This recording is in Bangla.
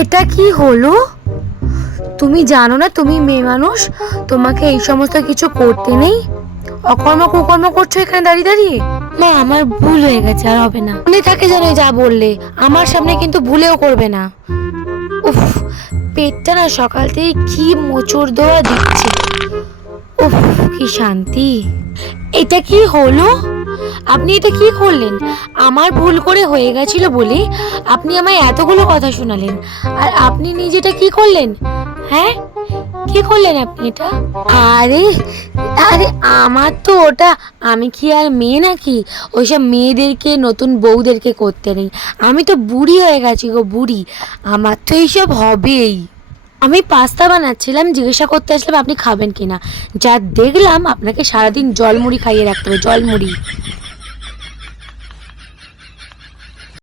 এটা কি হলো? তুমি জানো না তুমি মেয়ে মানুষ, তোমাকে এই সমস্ত কিছু করতে নেই। অকর্ম কুকর্ম করছো এখানে দাঁড়িয়ে দাঁড়িয়ে। মা আমার ভুল হয়ে গেছে, আর হবে না। মনে থাকে জানো যা বললে, আমার সামনে কিন্তু ভুলেও করবে না। উফ, পেটটা না সকাল থেকে কি মোচড় দেওয়া দিচ্ছে। উফ, কি শান্তি। এটা কি হলো? আপনি এটা কি করলেন? আমার ভুল করে হয়ে গেছিল বলে আপনি আমায় এতগুলো কথা শোনালেন, আর আপনি নিজেটা কি করলেন? হ্যাঁ, কি করলেন আপনি এটা? আরে আরে আমার তো ওটা, আমি কি আর মেয়ে নাকি ওইসব মেয়েদেরকে নতুন বউদেরকে করতে নেই। আমি তো বুড়ি হয়ে গেছি গো, বুড়ি। আমার তো এইসব হবেই। আমি পাস্তা বানাচ্ছিলাম, জিজ্ঞাসা করতে আসলাম আপনি খাবেন কিনা। যা দেখলাম আপনাকে সারাদিন জলমুড়ি খাইয়ে রাখতে হবে, জলমুড়ি।